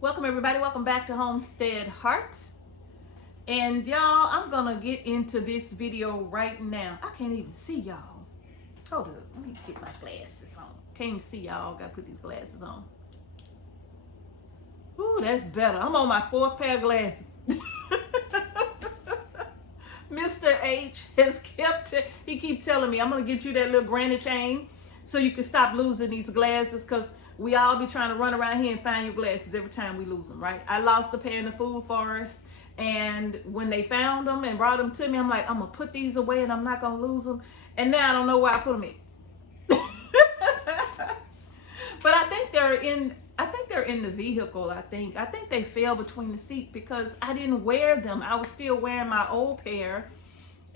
Welcome everybody, welcome back to Homestead Hearts. And y'all, I'm gonna get into this video right now. I can't even see y'all. Hold up, let me get my glasses on. Can't even see y'all, gotta put these glasses on. Ooh, that's better. I'm on my fourth pair of glasses. Mr. H has he keeps telling me, I'm gonna get you that little granny chain so you can stop losing these glasses, because we all be trying to run around here and find your glasses every time we lose them, right? I lost a pair in the food forest, and when they found them and brought them to me, I'm like, I'm gonna put these away and I'm not gonna lose them. And now I don't know where I put them in. But I think they're in the vehicle. I think they fell between the seat because I didn't wear them. I was still wearing my old pair,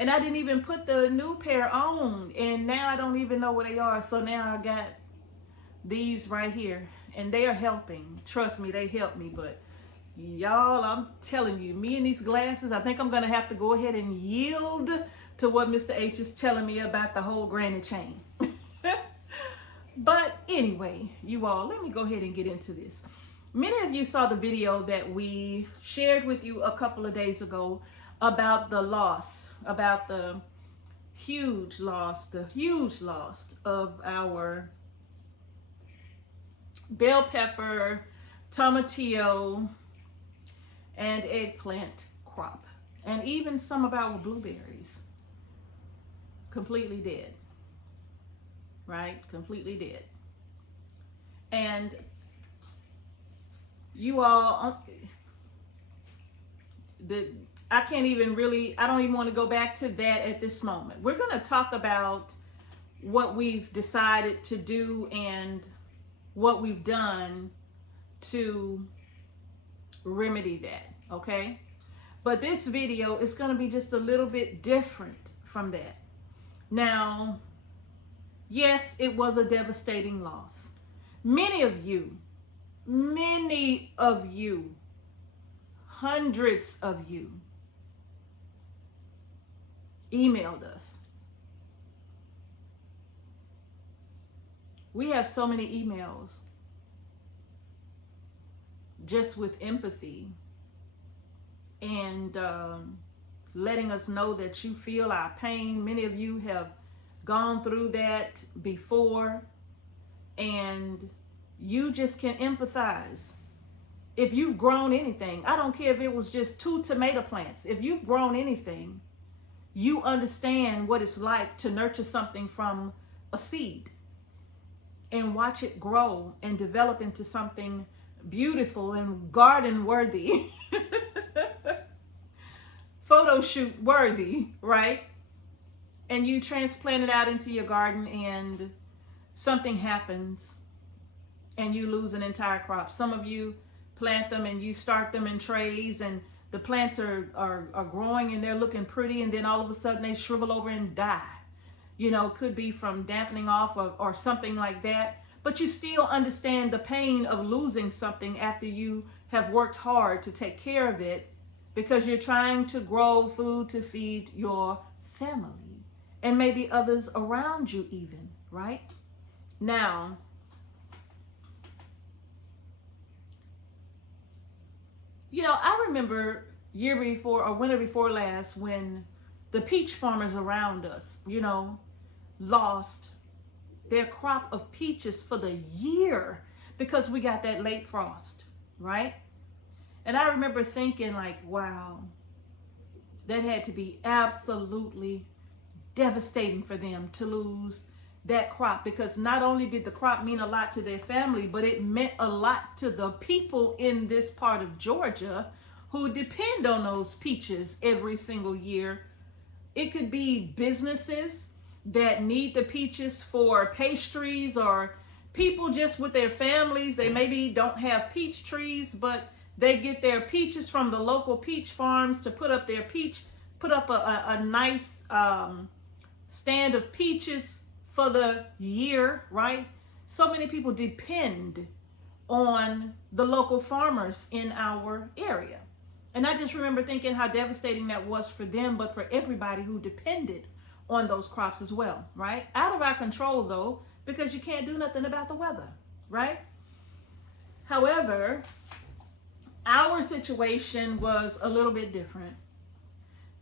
and I didn't even put the new pair on, and now I don't even know where they are. So now I got these right here, and they are helping. Trust me, they help me. But y'all, I'm telling you, me and these glasses, I think I'm gonna have to go ahead and yield to what Mr. H is telling me about the whole granny chain. But anyway, you all, let me go ahead and get into this. Many of you saw the video that we shared with you a couple of days ago about the loss, about the huge loss of our bell pepper, tomatillo, and eggplant crop, and even some of our blueberries. Completely dead. Right? Completely dead. And you all, I don't even want to go back to that at this moment. We're going to talk about what we've decided to do and what we've done to remedy that, okay? But this video is going to be just a little bit different from that. Now, yes, it was a devastating loss. Many of you, hundreds of you emailed us. We have so many emails just with empathy and letting us know that you feel our pain. Many of you have gone through that before, and you just can empathize. If you've grown anything, I don't care if it was just 2 tomato plants. If you've grown anything, you understand what it's like to nurture something from a seed and watch it grow and develop into something beautiful and garden worthy, photo shoot worthy, right? And you transplant it out into your garden and something happens and you lose an entire crop. Some of you plant them and you start them in trays, and the plants are growing and they're looking pretty, and then all of a sudden they shrivel over and die. You know, could be from dampening off or something like that. But you still understand the pain of losing something after you have worked hard to take care of it, because you're trying to grow food to feed your family and maybe others around you even, right? Now, you know, I remember year before or winter before last when the peach farmers around us, you know, lost their crop of peaches for the year because we got that late frost, right? And I remember thinking like, wow, that had to be absolutely devastating for them to lose that crop, because not only did the crop mean a lot to their family, but it meant a lot to the people in this part of Georgia who depend on those peaches every single year. It could be businesses that need the peaches for pastries, or people just with their families. They maybe don't have peach trees, but they get their peaches from the local peach farms to put up a nice stand of peaches for the year, right? So many people depend on the local farmers in our area. And I just remember thinking how devastating that was for them, but for everybody who depended on those crops as well, right? Out of our control though, because you can't do nothing about the weather, right? However, Our situation was a little bit different,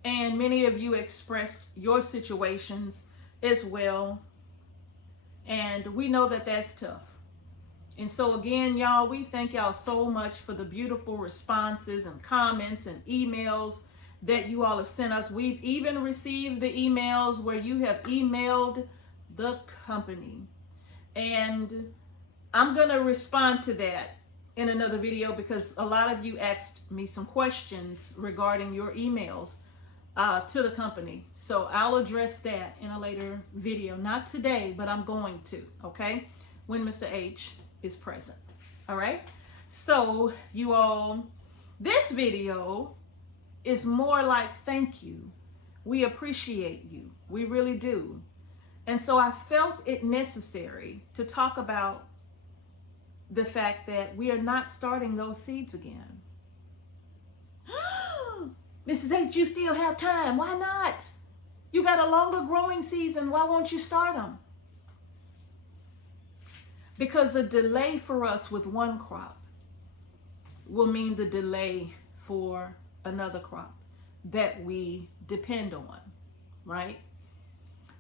and many of you expressed your situations as well, and we know that that's tough. And so again, y'all, we thank y'all so much for the beautiful responses and comments and emails that you all have sent us. We've even received the emails where you have emailed the company, and I'm going to respond to that in another video because a lot of you asked me some questions regarding your emails to the company. So I'll address that in a later video. Not today, but I'm going to, okay? When Mr. H is present. All right? So you all, this video is more like thank you. We appreciate you. We really do. And so I felt it necessary to talk about the fact that we are not starting those seeds again. Mrs. H, you still have time. Why not? You got a longer growing season. Why won't you start them? Because a delay for us with one crop will mean the delay for another crop that we depend on, right?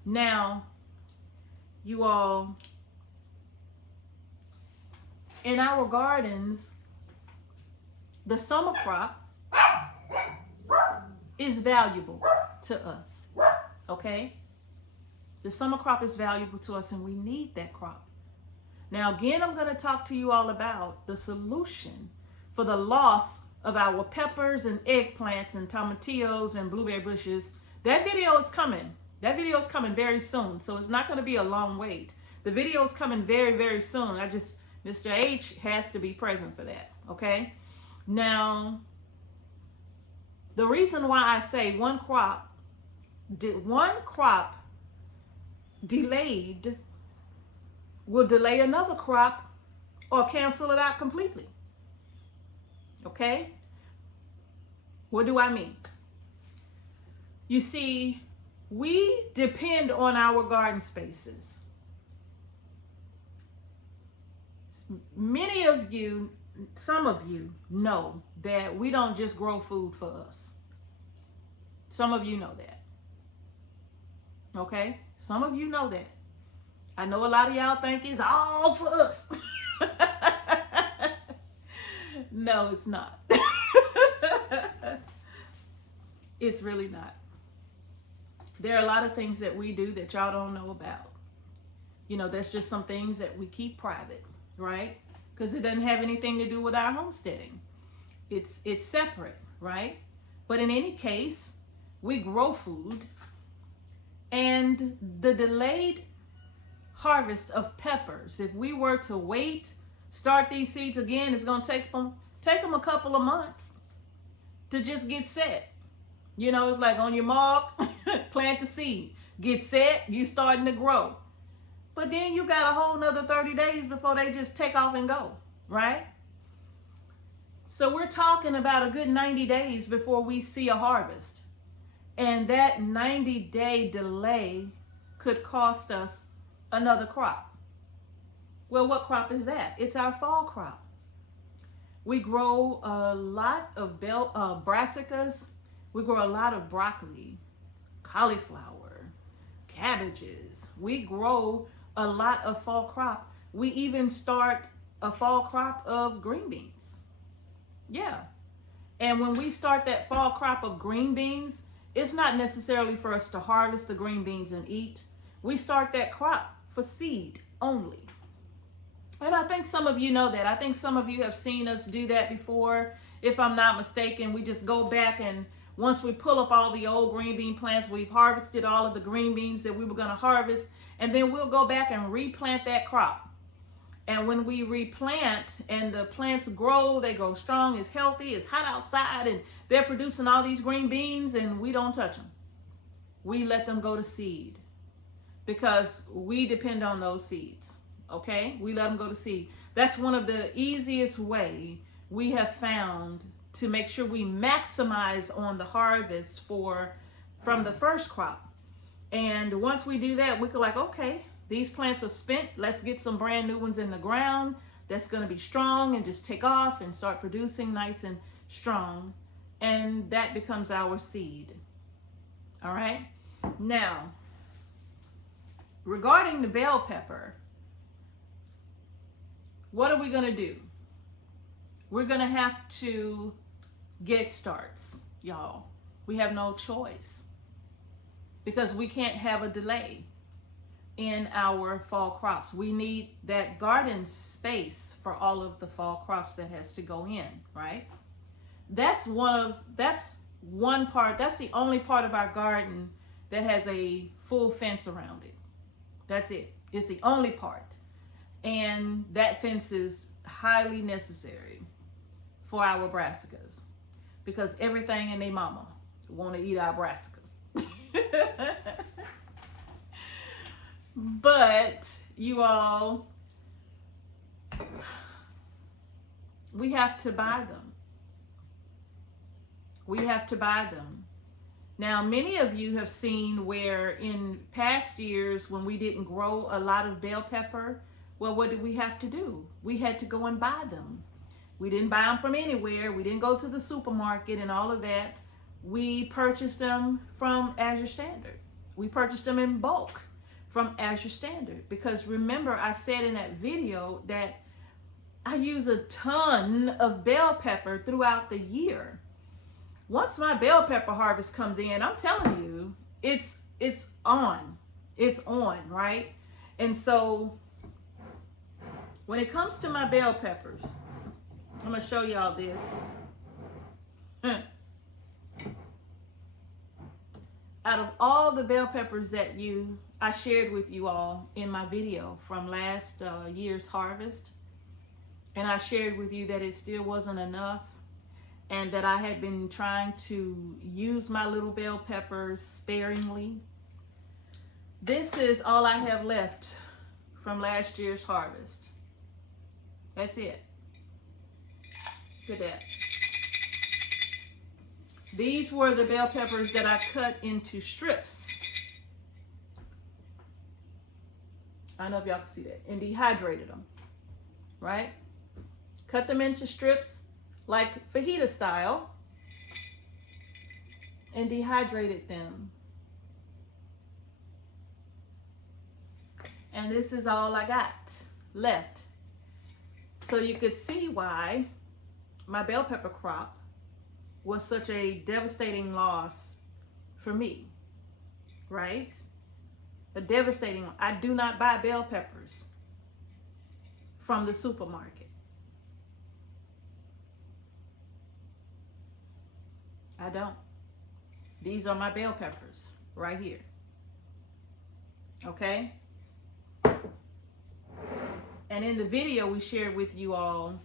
Now, you all, in our gardens, the summer crop is valuable to us, okay? The summer crop is valuable to us and we need that crop. Now, again, I'm going to talk to you all about the solution for the loss of our peppers and eggplants and tomatillos and blueberry bushes. That video is coming. That video is coming very soon, so it's not going to be a long wait. The video is coming very, very soon. Mr. H has to be present for that, okay? Now, the reason why I say one crop delayed will delay another crop or cancel it out completely, okay? What do I mean? You see, we depend on our garden spaces. Many of you, some of you know that we don't just grow food for us. Some of you know that. Okay? Some of you know that. I know a lot of y'all think it's all for us. No, it's not. It's really not. There are a lot of things that we do that y'all don't know about. You know, that's just some things that we keep private, right? Because it doesn't have anything to do with our homesteading. It's separate, right? But in any case, we grow food, and the delayed harvest of peppers, if we were to wait, start these seeds again, it's going to take them a couple of months to just get set. You know, it's like on your mark, plant the seed, get set, you starting to grow. But then you got a whole nother 30 days before they just take off and go, right? So we're talking about a good 90 days before we see a harvest. And that 90-day delay could cost us another crop. Well, what crop is that? It's our fall crop. We grow a lot of brassicas. We grow a lot of broccoli, cauliflower, cabbages. We grow a lot of fall crop. We even start a fall crop of green beans. Yeah. And when we start that fall crop of green beans, it's not necessarily for us to harvest the green beans and eat. We start that crop for seed only. And I think some of you know that. I think some of you have seen us do that before. If I'm not mistaken, we just go back, and once we pull up all the old green bean plants, we've harvested all of the green beans that we were going to harvest, and then we'll go back and replant that crop. And when we replant and the plants grow, they grow strong, it's healthy, it's hot outside, and they're producing all these green beans, and we don't touch them. We let them go to seed because we depend on those seeds, okay? We let them go to seed. That's one of the easiest way we have found to make sure we maximize on the harvest from the first crop. And once we do that, we could like, okay, these plants are spent. Let's get some brand new ones in the ground that's going to be strong and just take off and start producing nice and strong. And that becomes our seed. All right. Now, regarding the bell pepper, what are we going to do? We're going to have to get starts, y'all. We have no choice because we can't have a delay in our fall crops. We need that garden space for all of the fall crops that has to go in, right? That's the only part of our garden that has a full fence around it. That's it. It's the only part. And that fence is highly necessary for our brassicas because everything in their mama want to eat our brassicas. But you all, we have to buy them. We have to buy them. Now, many of you have seen where in past years when we didn't grow a lot of bell pepper, well, what did we have to do? We had to go and buy them. We didn't buy them from anywhere. We didn't go to the supermarket and all of that. We purchased them from Azure Standard. We purchased them in bulk from Azure Standard because remember I said in that video that I use a ton of bell pepper throughout the year. Once my bell pepper harvest comes in, I'm telling you, it's on. It's on, right? And so when it comes to my bell peppers, I'm going to show y'all this. Out of all the bell peppers that I shared with you all in my video from last year's harvest, and I shared with you that it still wasn't enough, and that I had been trying to use my little bell peppers sparingly. This is all I have left from last year's harvest. That's it. Look at that. These were the bell peppers that I cut into strips. I don't know if y'all can see that. And dehydrated them, right? Cut them into strips like fajita style and dehydrated them. And this is all I got left. So you could see why my bell pepper crop was such a devastating loss for me, right? A devastating, I do not buy bell peppers from the supermarket. I don't. These are my bell peppers right here. Okay? And in the video we shared with you all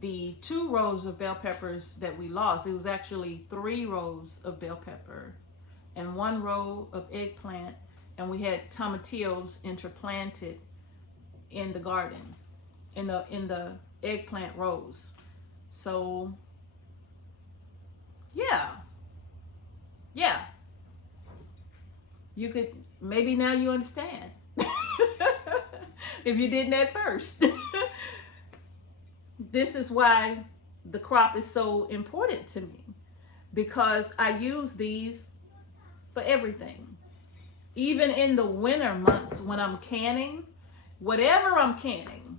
the 2 rows of bell peppers that we lost. It was actually 3 rows of bell pepper and 1 row of eggplant, and we had tomatillos interplanted in the garden, in the eggplant rows. So yeah, you could, maybe now you understand if you didn't at first. This is why the crop is so important to me, because I use these for everything. Even in the winter months when I'm canning, whatever I'm canning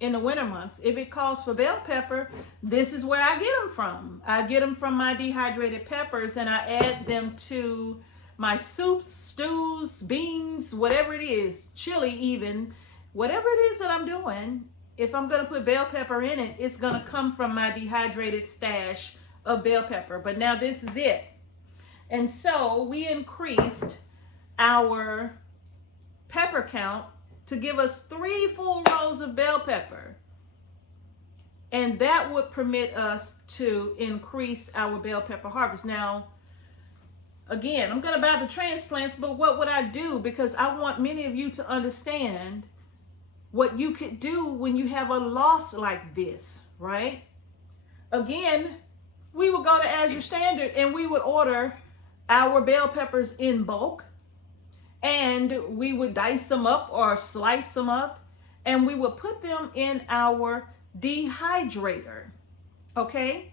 in the winter months, if it calls for bell pepper, this is where I get them from. I get them from my dehydrated peppers and I add them to my soups, stews, beans, whatever it is, chili even, whatever it is that I'm doing. If I'm going to put bell pepper in it, it's going to come from my dehydrated stash of bell pepper. But now this is it. And so we increased our pepper count to give us 3 full rows of bell pepper. And that would permit us to increase our bell pepper harvest. Now, again, I'm going to buy the transplants, but what would I do? Because I want many of you to understand what you could do when you have a loss like this, right? Again, we would go to Azure Standard and we would order our bell peppers in bulk, and we would dice them up or slice them up, and we will put them in our dehydrator. Okay?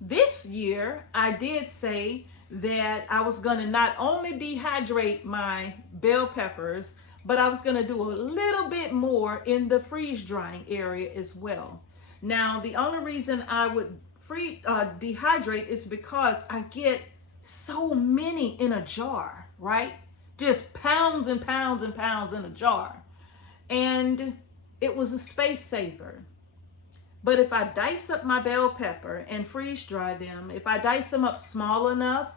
This year, I did say that I was going to not only dehydrate my bell peppers, but I was going to do a little bit more in the freeze drying area as well. Now, the only reason I would dehydrate is because I get so many in a jar, right? Just pounds and pounds and pounds in a jar. And it was a space saver. But if I dice up my bell pepper and freeze dry them, if I dice them up small enough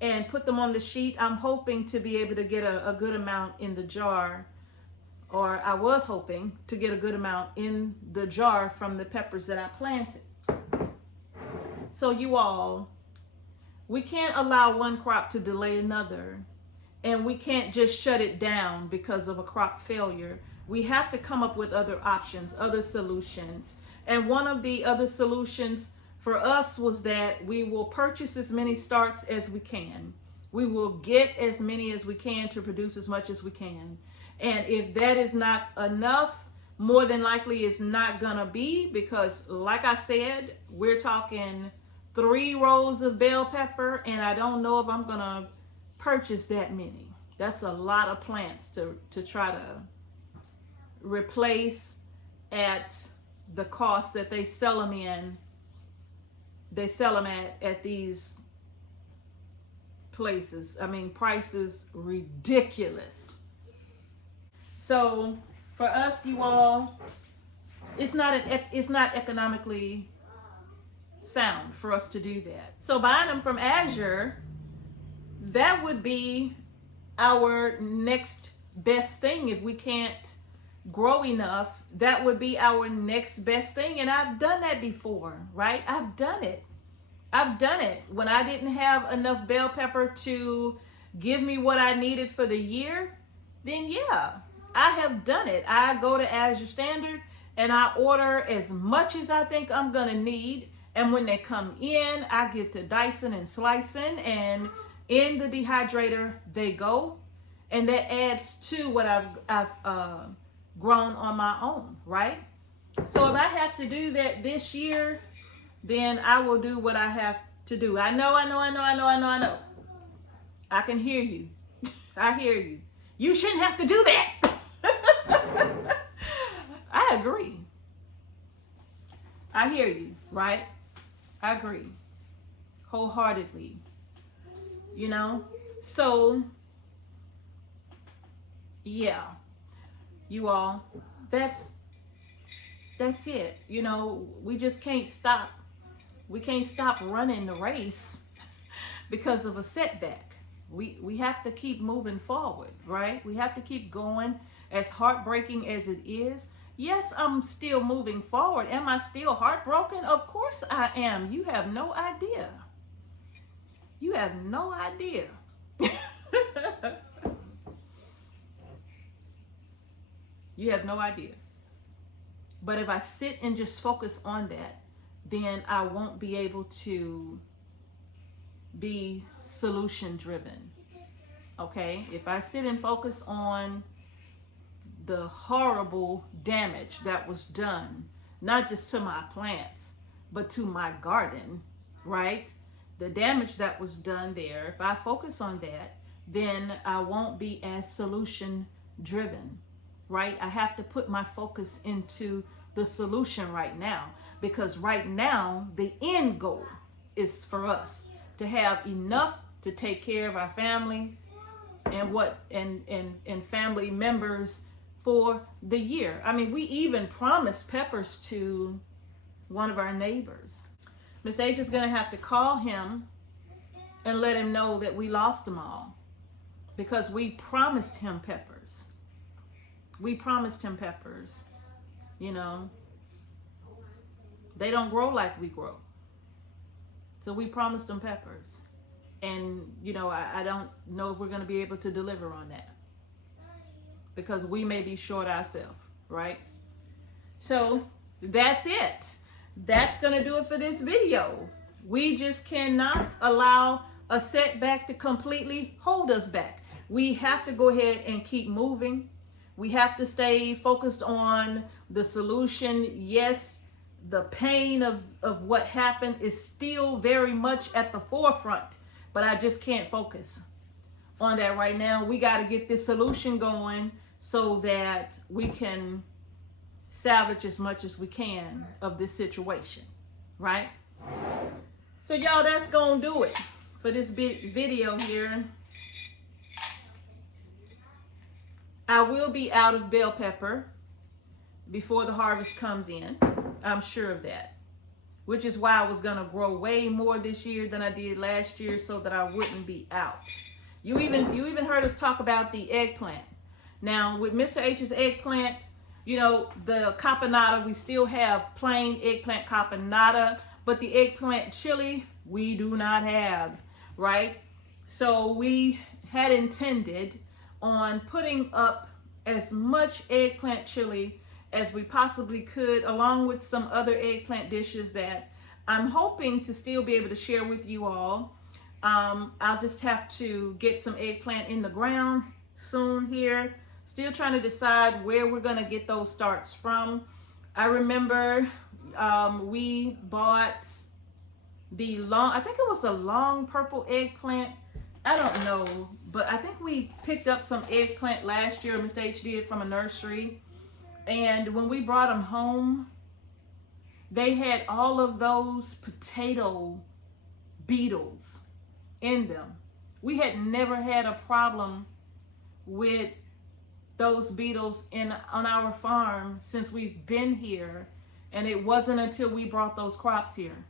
and put them on the sheet, I'm hoping to be able to get a good amount in the jar, or I was hoping to get a good amount in the jar from the peppers that I planted. So you all, we can't allow one crop to delay another, and we can't just shut it down because of a crop failure. We have to come up with other options, other solutions. And one of the other solutions for us was that we will purchase as many starts as we can. We will get as many as we can to produce as much as we can. And if that is not enough, more than likely it's not gonna be, because like I said, we're talking 3 rows of bell pepper, and I don't know if I'm gonna purchase that many. That's a lot of plants to try to replace at the cost that they sell them in. They sell them at these places. I mean, prices ridiculous. So for us, you all, it's not economically sound for us to do that. So buying them from Azure, that would be our next best thing. If we can't grow enough, that would be our next best thing. And I've done that before, right? I've done it when I didn't have enough bell pepper to give me what I needed for the year. Then yeah, I have done it. I go to Azure Standard and I order as much as I think I'm gonna need, and when they come in, I get to dicing and slicing, and in the dehydrator they go, and that adds to what I've grown on my own, right? So if I have to do that this year, then I will do what I have to do. I know. I can hear you. I hear you. You shouldn't have to do that. I agree. I hear you, right? I agree wholeheartedly. You know? So, yeah. You all, that's it. You know, we just can't stop. We can't stop running the race because of a setback. We have to keep moving forward, right? We have to keep going, as heartbreaking as it is. Yes, I'm still moving forward. Am I still heartbroken? Of course I am. You have no idea. You have no idea. You have no idea. But if I sit and just focus on that, then I won't be able to be solution driven. Okay? If I sit and focus on the horrible damage that was done, not just to my plants, but to my garden, right? The damage that was done there, if I focus on that, then I won't be as solution driven, right? I have to put my focus into the solution right now, because right now the end goal is for us to have enough to take care of our family and family members for the year. I mean, we even promised peppers to one of our neighbors. Miss H is gonna have to call him and let him know that we lost them all, because we promised him peppers. We promised him peppers. You know, they don't grow like we grow. So we promised them peppers. And, you know, I don't know if we're going to be able to deliver on that, because we may be short ourselves, right? So that's it. That's going to do it for this video. We just cannot allow a setback to completely hold us back. We have to go ahead and keep moving. We have to stay focused on the solution. Yes, the pain of what happened is still very much at the forefront, but I just can't focus on that right now. We got to get this solution going so that we can salvage as much as we can of this situation, right? So y'all, that's gonna do it for this video here. I will be out of bell pepper before the harvest comes in. I'm sure of that, which is why I was gonna grow way more this year than I did last year so that I wouldn't be out. You even heard us talk about the eggplant. Now with Mr. H's eggplant, you know, the caponata, we still have plain eggplant caponata, but the eggplant chili, we do not have, right? So we had intended on putting up as much eggplant chili as we possibly could, along with some other eggplant dishes that I'm hoping to still be able to share with you all. I'll just have to get some eggplant in the ground soon here. Still trying to decide where we're gonna get those starts from. I remember we bought the long, I think it was a long purple eggplant. I don't know, but I think we picked up some eggplant last year, Mr. H did, from a nursery. And when we brought them home, they had all of those potato beetles in them. We had never had a problem with those beetles on our farm since we've been here, and it wasn't until we brought those crops here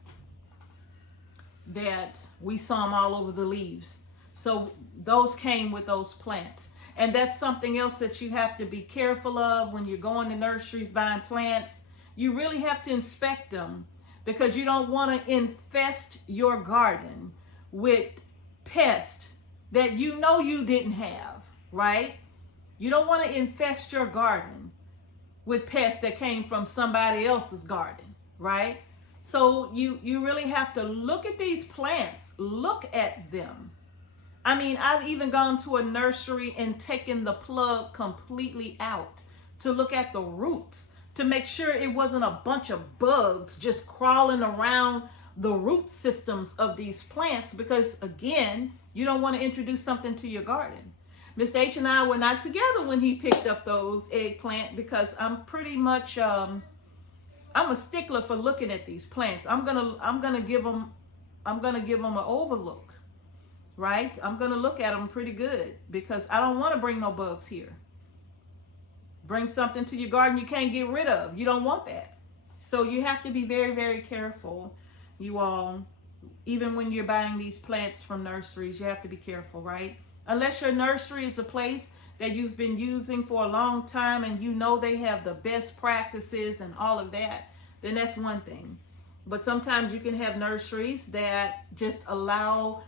that we saw them all over the leaves. So those came with those plants, and that's something else that you have to be careful of when you're going to nurseries buying plants. You really have to inspect them, because you don't want to infest your garden with pests that you know you didn't have, right? You don't want to infest your garden with pests that came from somebody else's garden, right? So you really have to look at these plants, look at them. I mean, I've even gone to a nursery and taken the plug completely out to look at the roots, to make sure it wasn't a bunch of bugs just crawling around the root systems of these plants, because again, you don't want to introduce something to your garden. Mr. H and I were not together when he picked up those eggplant, because I'm pretty much I'm a stickler for looking at these plants. I'm gonna give them an overlook, right? I'm gonna look at them pretty good, because I don't want to bring no bugs here. Bring something to your garden you can't get rid of. You don't want that. So you have to be very, very careful, you all. Even when you're buying these plants from nurseries, you have to be careful, right? Unless your nursery is a place that you've been using for a long time and you know they have the best practices and all of that, then that's one thing. But sometimes you can have nurseries that just allow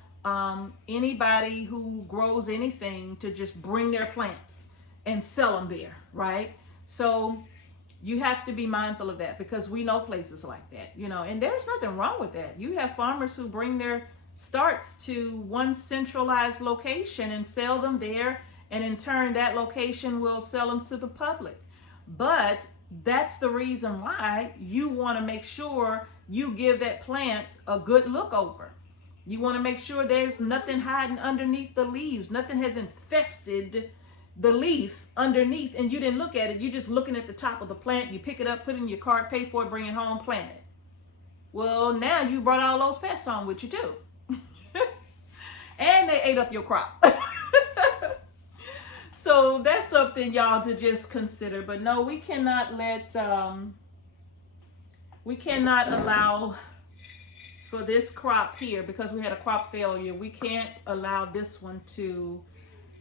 anybody who grows anything to just bring their plants and sell them there, right? So you have to be mindful of that, because we know places like that, you know, and there's nothing wrong with that. You have farmers who bring their starts to one centralized location and sell them there, and in turn that location will sell them to the public. But that's the reason why you want to make sure you give that plant a good look over. You want to make sure there's nothing hiding underneath the leaves, nothing has infested the leaf underneath, and you didn't look at it. You're just looking at the top of the plant. You pick it up, put it in your cart, pay for it, bring it home, plant it. Well, now you brought all those pests on with you too. And they ate up your crop. So that's something, y'all, to just consider. But no, we cannot let we cannot allow for this crop here, because we had a crop failure, we can't allow this one to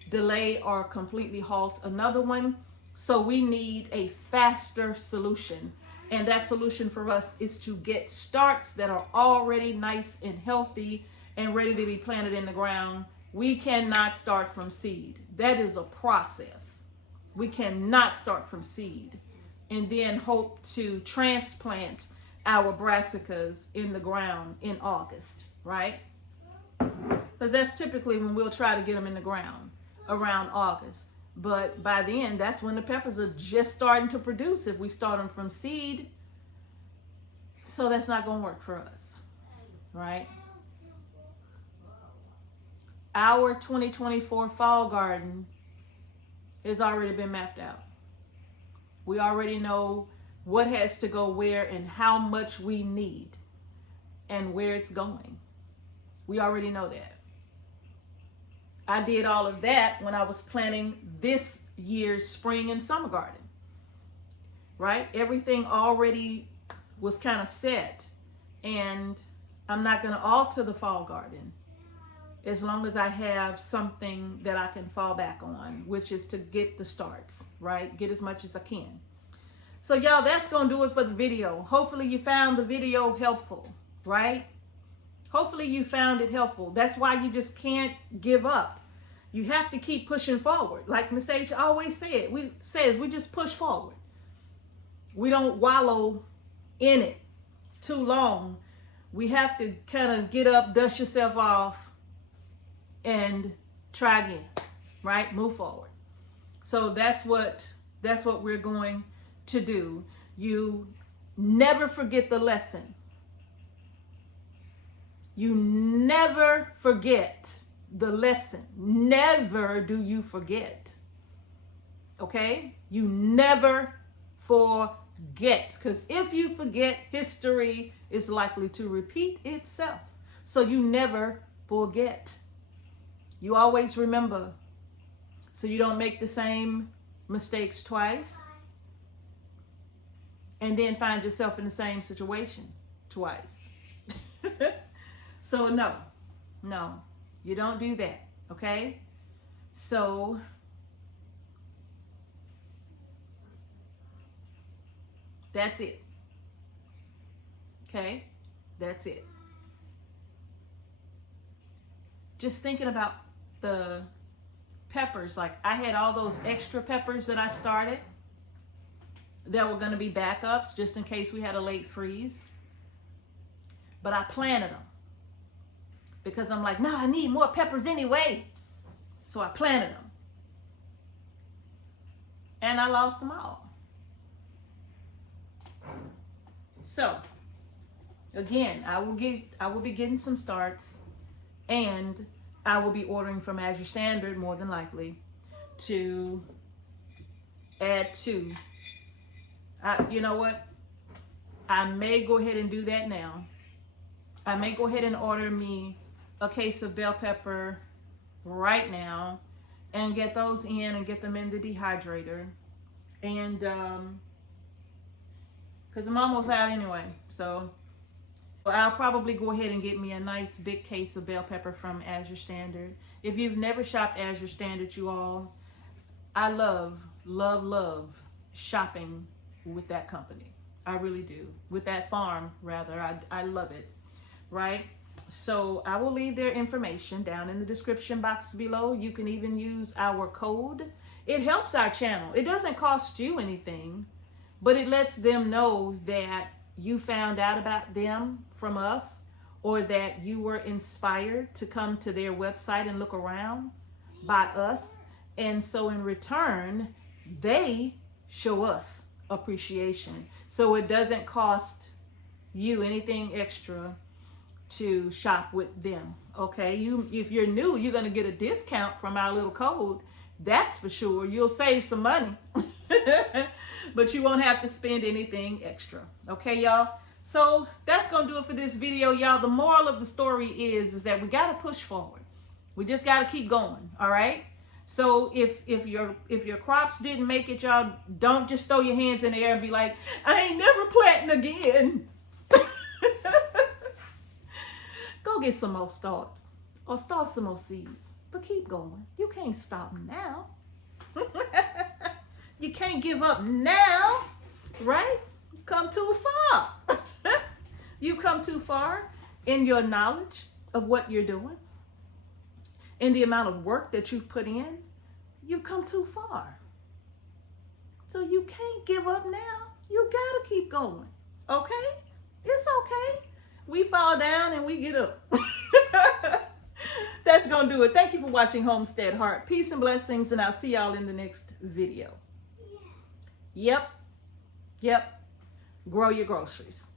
delay or completely halt another one. So we need a faster solution, and that solution for us is to get starts that are already nice and healthy and ready to be planted in the ground. We cannot start from seed. That is a process. We cannot start from seed and then hope to transplant our brassicas in the ground in August, right? Because that's typically when we'll try to get them in the ground, around August. But by then, that's when the peppers are just starting to produce if we start them from seed. So that's not going to work for us, right? Our 2024 fall garden has already been mapped out. We already know what has to go where and how much we need and where it's going. We already know that. I did all of that when I was planning this year's spring and summer garden, right? Everything already was kind of set, and I'm not going to alter the fall garden as long as I have something that I can fall back on, which is to get the starts, right? Get as much as I can. So y'all, that's going to do it for the video. Hopefully you found the video helpful, right? Hopefully you found it helpful. That's why you just can't give up. You have to keep pushing forward. Like Miss H always says, we just push forward. We don't wallow in it too long. We have to kind of get up, dust yourself off, and try again, right? Move forward. So that's what we're going to do. You never forget the lesson. You never forget the lesson. Never do you forget. Okay? You never forget. Because if you forget, history is likely to repeat itself. So you never forget. You always remember. So you don't make the same mistakes twice. And then find yourself in the same situation twice. So no, you don't do that, okay? So that's it, okay? That's it. Just thinking about the peppers, like I had all those extra peppers that I started that were going to be backups just in case we had a late freeze. But I planted them because I'm like, no, I need more peppers anyway. So I planted them. And I lost them all. So, again, I will be getting some starts, and I will be ordering from Azure Standard more than likely to add to. You know what? I may go ahead and do that now. I may go ahead and order me a case of bell pepper right now and get those in and get them in the dehydrator. And because I'm almost out anyway. So I'll probably go ahead and get me a nice big case of bell pepper from Azure Standard. If you've never shopped Azure Standard, you all, I love shopping with that company. I really do. With that farm, rather. I love it. Right? So I will leave their information down in the description box below. You can even use our code. It helps our channel. It doesn't cost you anything, but it lets them know that you found out about them from us, or that you were inspired to come to their website and look around by us. And so in return, they show us appreciation. So it doesn't cost you anything extra to shop with them. Okay, if you're new, you're going to get a discount from our little code. That's for sure. You'll save some money. But you won't have to spend anything extra. Okay, y'all? So that's going to do it for this video, y'all. The moral of the story is that we got to push forward. We just got to keep going. All right? So if your crops didn't make it, y'all, don't just throw your hands in the air and be like, I ain't never planting again. Go get some more starts or start some more seeds. But keep going. You can't stop now. You can't give up now, right? You've come too far. You've come too far in your knowledge of what you're doing. In the amount of work that you've put in, you've come too far. So you can't give up now. You gotta keep going, okay? It's okay. We fall down and we get up. that's going to do it. Thank you for watching Homestead Heart. Peace and blessings, and I'll see y'all in the next video. Yep. Grow your groceries.